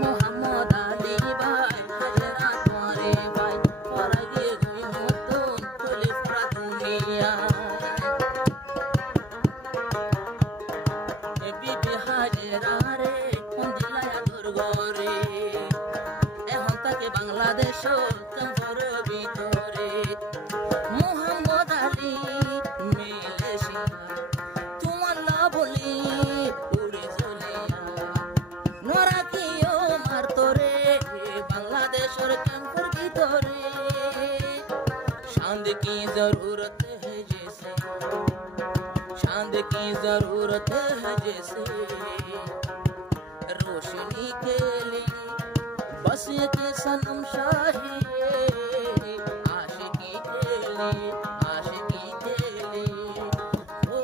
মোহাম্মদ আলী ভাই হাজেরা তোরে ভাই পরাগে গই মতন চলে পুরা দুনিয়া বিবি হাজেরা রে কোন জেলায় তোর ঘরে এখন তাকে বাংলাদেশ তোর ভিতরে মোহাম্মদ আলী মিলেশিয়া তোমার বলি উড়ে চলে নোরা কিও মার তোরে বাংলাদেশের ক্যাম্পের ভিতরে शांति की जरूरत है जैसे शांति की जरूरत है जैसे रोशनी के लिए बस एक सनम शाही आशिकी के लिए आशिकी के लिए ओ,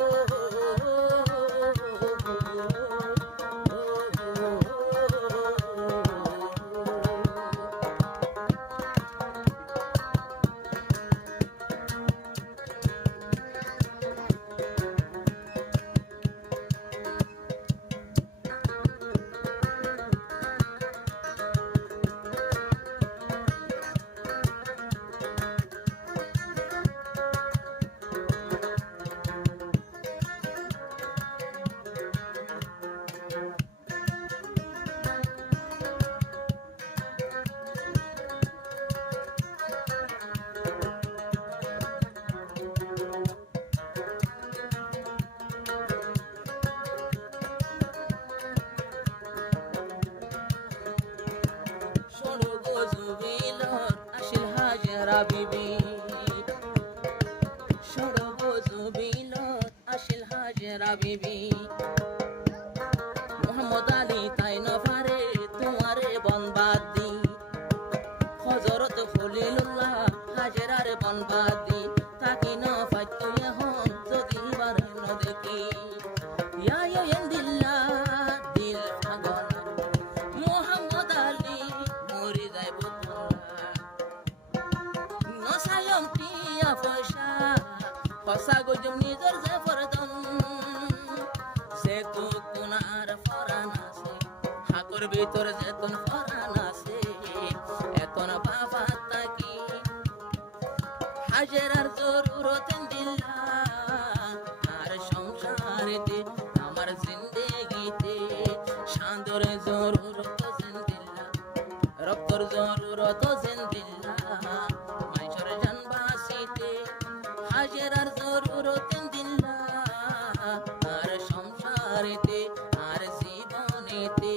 বিবি সরবজুবিলত আসিল হাজেরা বিবি মোহাম্মদ আলী তাই নফারে তোমারে বনবাদি হজরত খলিলুল্লাহ হাজেরার বনবাদি তাকি নফাইত এখন যদি বারে ন দেখি ইয়া ইন্দিল্লাহ দিল পাগলা মোহাম্মদ আলী মরি যাইব নসায়ম টিয়া পয়সা পয়সা গজম নিজর যে ফরদন সে তো কোনার ফরান আছে হাকর ভিতর যেতন ফরান আছে এতন বাবা তাকি হাজেরার জরুরত দিল্লা আর সংসারেতে আমার জিন্দেগিতে শান্তরে জরুরত জিন্দিল্লা রক্তর জরুরত জিন্দিল্লা মাইশর জানবাসিতে হাজেরার জরুরত দিল্লা আর সংসারেতে আর জীবনেতে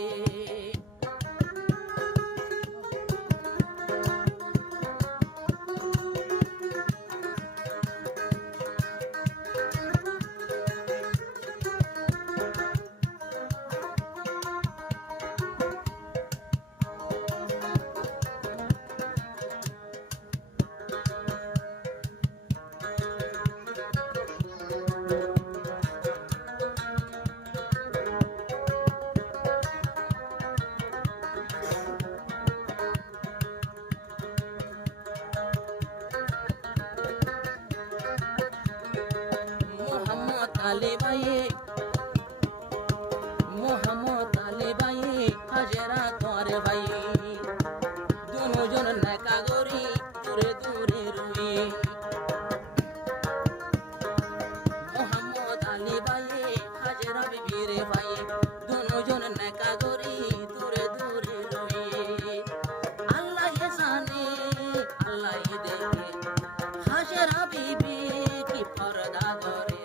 মোহাম্মদ আলী ভাইয়ে মোহাম্মদ আলী ভাইয়ে হাজেরা তোরে ভাই দুজন নাকা গরি দূরে দূরে রুই মোহাম্মদ আলী ভাইয়ে হাজেরা বিবির ভাই দুজন নাকা গরি দূরে দূরে রুই আল্লাহ জানে আল্লাহ দেখে হাজেরা বিবি কি পর্দা করে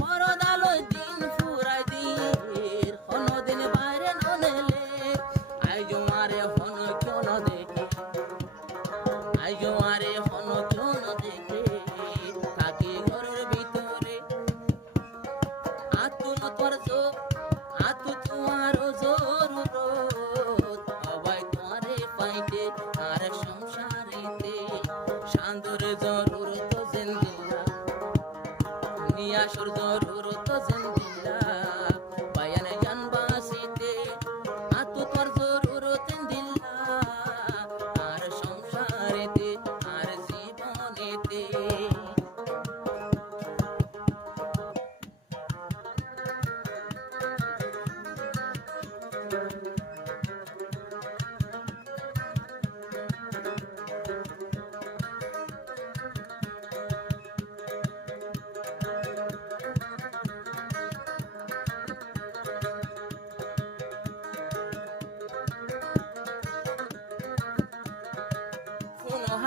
পরদালো দিন ফুরাই দির হন দিন বাইরে ননেলে আইজো মারে হন কেন দেখে আইজো মারে হন কেন দেখে তাকে ঘরের ভিতরে আতুন তোর চোখ আতু তোমার জরুরত সবাই তোমারে পাইতে আর সংসারেতে শান্তরে জরুরত জিন্দিল্লা নিয়াসর জরুরত জিন্দিল্লা বায়ান জানবাসিতে আতু তোর জরুরত দিল্লা আর সংসারেতে আর জীবনেতে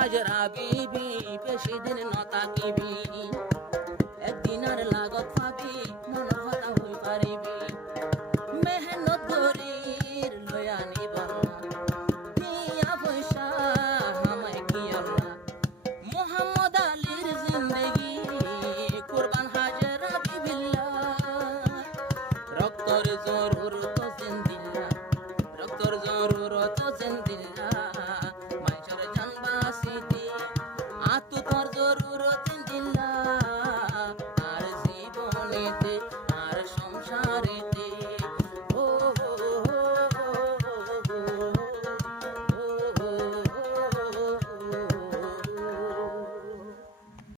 হাজরা বিবি বেশি দিন নতাকিবি একদিন আর লাগত পাবি মন কথা হই পারিবি মেহনত করির লয়া নিবা দিয়া পয়সা হামাই কি আল্লাহ মোহাম্মদ আলীর জিন্দেগি কুরবান হাজরা বিবিল্লাহ রক্তর জরুরত জিন্দিল্লাহ রক্তর জরুরত জিন্দিল্লাহ